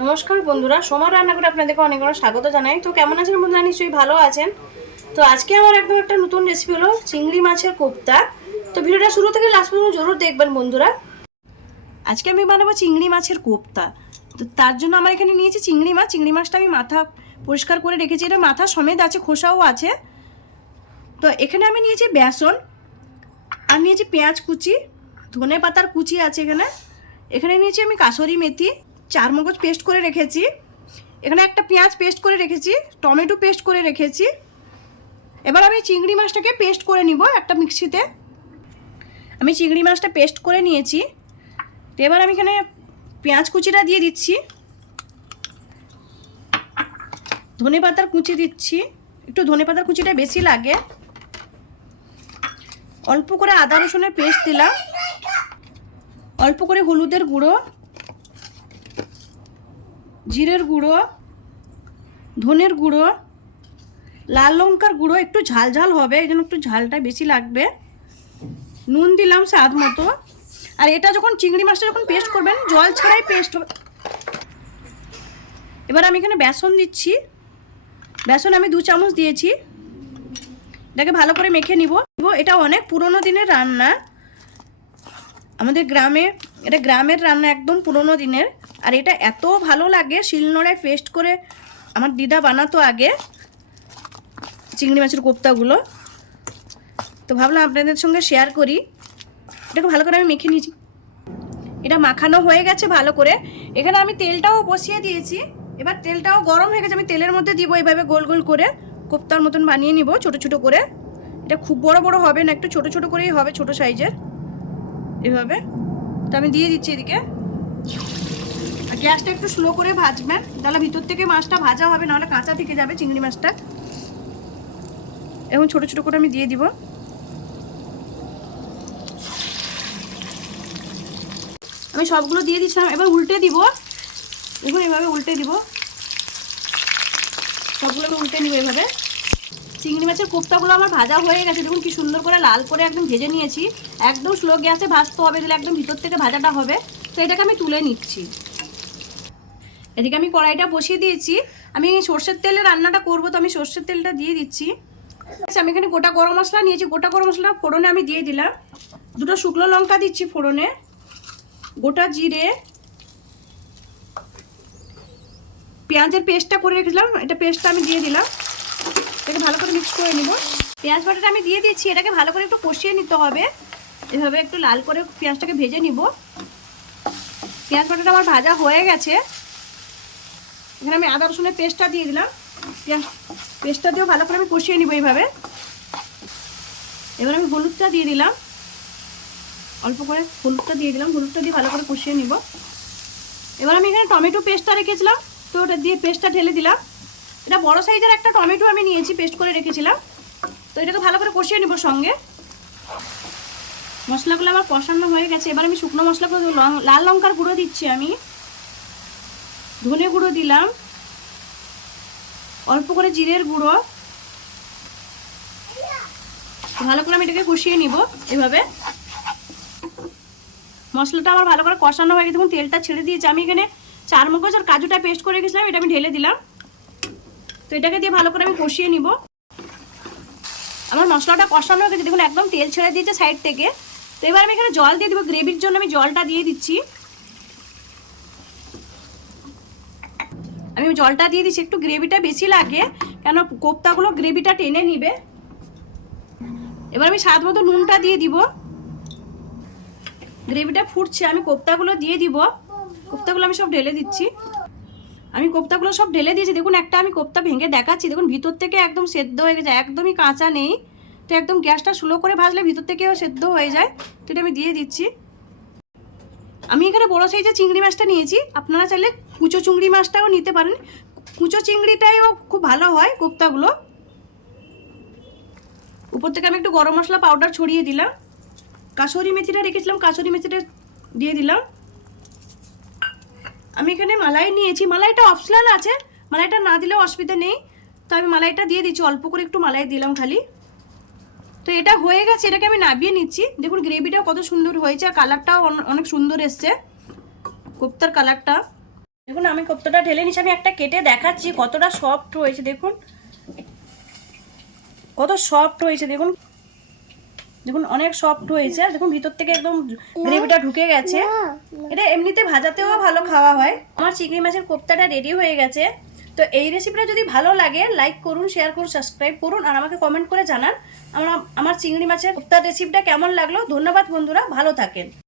নমস্কার বন্ধুরা, সোমার রান্না করে আপনাদেরকে অনেক অনেক স্বাগত জানাই। তো কেমন আছেন বন্ধুরা? নিশ্চয়ই ভালো আছেন। তো আজকে আমার একদম একটা নতুন রেসিপি হলো চিংড়ি মাছের কোপ্তা। তো ভিডিওটা শুরু থেকে লাস্ট পর্যন্ত জরুর দেখবেন বন্ধুরা। আজকে আমি বানাবো চিংড়ি মাছের কোপ্তা। তো তার জন্য আমার এখানে নিয়েছি চিংড়ি মাছ। চিংড়ি মাছটা আমি মাথা পরিষ্কার করে রেখেছি, এটা মাথা সমেত আছে, খোসাও আছে। তো এখানে আমি নিয়েছি বেসন, আর নিয়েছি পেঁয়াজ কুচি, ধনে পাতার কুচি আছে এখানে। এখানে নিয়েছি আমি কাসুরি মেথি, চারমগজ পেস্ট করে রেখেছি। এখানে একটা পেঁয়াজ পেস্ট করে রেখেছি, টমেটো পেস্ট করে রেখেছি। এবার আমি চিংড়ি মাছটাকে পেস্ট করে নিব একটা মিক্সিতে। আমি চিংড়ি মাছটা পেস্ট করে নিয়েছি। তো এবার আমি এখানে পেঁয়াজ কুচিটা দিয়ে দিচ্ছি, ধনে পাতার কুচি দিচ্ছি, একটু ধনে পাতার কুচিটা বেশি লাগে। অল্প করে আদা রসুনের পেস্ট দিলাম, অল্প করে হলুদের গুঁড়ো, জিরের গুঁড়ো, ধনের গুঁড়ো, লাল লঙ্কার গুঁড়ো। একটু ঝাল ঝাল হবে, এই জন্য একটু ঝালটা বেশি লাগবে। নুন দিলাম স্বাদ মতো। আর এটা যখন চিংড়ি মাছটা যখন পেস্ট করবেন, জল ছাড়াই পেস্ট হবে। এবার আমি এখানে বেসন দিচ্ছি, বেসন আমি 2 চামচ দিয়েছি। এটাকে ভালো করে মেখে নিব। এটা অনেক পুরনো দিনের রান্না আমাদের গ্রামে, এটা গ্রামের রান্না, একদম পুরনো দিনের। আর এটা এত ভালো লাগে, শিলনোড়ায় পেস্ট করে আমার দিদা বানাতো আগে চিংড়ি মাছের কোপ্তাগুলো। তো ভাবলাম আপনাদের সঙ্গে শেয়ার করি। এটাকে ভালো করে আমি মেখে নিয়েছি, এটা মাখানো হয়ে গেছে ভালো করে। এখানে আমি তেলটাও বসিয়ে দিয়েছি। এবার তেলটাও গরম হয়ে গেছে, আমি তেলের মধ্যে দিব, এইভাবে গোল গোল করে কোপ্তার মতন বানিয়ে নিব ছোট ছোট করে। এটা খুব বড় বড় হবে না, একটু ছোট ছোট করেই হবে, ছোট সাইজের এভাবে। তো আমি দিয়ে দিচ্ছি এদিকে। আর গ্যাসটা একটু স্লো করে ভাজবেন, তাহলে ভিতর থেকে মাছটা ভাজা হবে, নাহলে কাঁচা থেকে যাবে চিংড়ি মাছটা। এখন ছোট ছোট করে আমি দিয়ে দিব। আমি সবগুলো দিয়ে দিচ্ছিলাম, এবার উল্টে দিব। দেখুন এভাবে উল্টে দিব, সবগুলো আমি উল্টে নিব এভাবে। চিংড়ি মাছের কোপ্তাগুলো আমার ভাজা হয়ে গেছে, দেখুন কি সুন্দর করে লাল করে একদম ভেজে নিয়েছি। একদম স্লো গ্যাসে ভাজতে হবে, দিলে একদম ভিতর থেকে ভাজাটা হবে। তো এটাকে আমি তুলে নিচ্ছি। এদিকে আমি কড়াইটা বসিয়ে দিয়েছি। আমি সর্ষের তেলে রান্নাটা করব, তো আমি সর্ষের তেলটা দিয়ে দিচ্ছি। আচ্ছা, আমি এখানে গোটা গরম মশলা নিয়েছি, গোটা গরম মশলা ফোড়নে আমি দিয়ে দিলাম। 2টো শুকনো লঙ্কা দিচ্ছি ফোড়নে, গোটা জিরে, পেঁয়াজের পেস্টটা করে রেখেছিলাম, এটা পেস্টটা আমি দিয়ে দিলাম। এটাকে ভালো করে মিক্স করে নিব। পেঁয়াজ বাটাটা আমি দিয়ে দিচ্ছি, এটাকে ভালো করে একটু কষিয়ে নিতে হবে। এভাবে একটু লাল করে পেঁয়াজটাকে ভেজে নিব। পেঁয়াজ বাটাটা আমার ভাজা হয়ে গেছে। এখানে আমি আদা রসুনের পেস্টটা দিয়ে দিলাম, পেঁয়াজ পেস্টটা দিয়েও ভালো করে আমি কষিয়ে নিব এইভাবে। এবার আমি হলুদটা দিয়ে দিলাম, অল্প করে হলুদটা দিয়ে দিলাম, হলুদটা দিয়ে ভালো করে কষিয়ে নিব। এবার আমি এখানে টমেটো পেস্টটা রেখেছিলাম, তো ওটা দিয়ে পেস্টটা ঢেলে দিলাম। এটা বড় সাইজের একটা টমেটো আমি নিয়েছি, পেস্ট করে রেখেছিলাম। তো এটাকে ভালো করে কষিয়ে নিব সঙ্গে। মশলাগুলো আমার কষানো হয়ে গেছে। এবার আমি শুকনো মশলাগুলো লাল লঙ্কার গুঁড়ো দিচ্ছি, আমি ধনে গুঁড়ো দিলাম, অল্প করে জিরের গুঁড়ো। ভালো করে আমি এটাকে কষিয়ে নিব এভাবে। মশলাটা আমার ভালো করে কষানো হয়ে গেছে, দেখুন তেলটা ছেড়ে দিয়েছে। আমি এখানে চারমগজ আর কাজুটা পেস্ট করে রেখেছিলাম, এটা আমি ঢেলে দিলাম। তো এটাকে দিয়ে ভালো করে আমি কষিয়ে নিব। আমার মশলাটা কষানো হয়ে গেছে, দেখুন একদম তেল ছেড়ে দিয়েছে সাইড থেকে। তো এবার আমি এখানে জল দিয়ে দেবো, গ্রেভির জন্য আমি জলটা দিয়ে দিচ্ছি। আমি জলটা দিয়ে দিচ্ছি, একটু গ্রেভিটা বেশি লাগে, কেন কোপ্তাগুলো গ্রেভিটা টেনে নিবে। এবার আমি স্বাদ মতো নুনটা দিয়ে দিব। গ্রেভিটা ফুটছে, আমি কোপ্তাগুলো দিয়ে দিব। কোপ্তাগুলো আমি সব ঢেলে দিচ্ছি। আমি কোপ্তাগুলো সব ঢেলে দিয়েছি। দেখুন একটা আমি কোপ্তা ভেঙে দেখাচ্ছি, দেখুন ভিতর থেকে একদম সেদ্ধ হয়ে গেছে, একদমই কাঁচা নেই। তো একদম গ্যাসটা স্লো করে ভাজলে ভিতর থেকেও সেদ্ধ হয়ে যায়। তো এটা আমি দিয়ে দিচ্ছি। আমি এখানে বড় সাইজের চিংড়ি মাছটা নিয়েছি, আপনারা চাইলে কুচো চিংড়ি মাছটাও নিতে পারেন। কুচো চিংড়িটাইও খুব ভালো হয় কোপ্তাগুলো। উপর থেকে আমি একটু গরম মশলা পাউডার ছড়িয়ে দিলাম। কাসুরি মেথিটা রেখেছিলাম, কাসুরি মেথিটা দিয়ে দিলাম। আমি এখানে মালাই নিয়েছি, মালাইটা অপশনাল আছে, মালাইটা না দিলেও অসুবিধা নেই। তো আমি মালাইটা দিয়ে দিচ্ছি, অল্প করে একটু মালাই দিলাম খালি। তো এটা হয়ে গেছে, এটাকে আমি নামিয়ে নিচ্ছি। দেখুন গ্রেভিটাও কত সুন্দর হয়েছে, আর কালারটাও অনেক সুন্দর এসছে কোপ্তার কালারটা। দেখুন আমি কোপ্তাটা ঢেলে নিচ্ছি, আমি একটা কেটে দেখাচ্ছি কতটা সফট হয়েছে। দেখুন কত সফট হয়েছে, দেখুন দেখুন অনেক সফট হয়েছে। দেখুন ভিতর থেকে একদম গ্রেভিটা ঢুকে গেছে। এটা এমনিতে ভাজাতেও ভালো খাওয়া হয়। আমার চিংড়ি মাছের কোপ্তাটা রেডি হয়ে গেছে। তো এই রেসিপিটা যদি ভালো লাগে লাইক করুন, শেয়ার করুন, সাবস্ক্রাইব করুন আর আমাকে কমেন্ট করে জানান আমার চিংড়ি মাছের কোপ্তার রেসিপিটা কেমন লাগলো। ধন্যবাদ বন্ধুরা, ভালো থাকেন।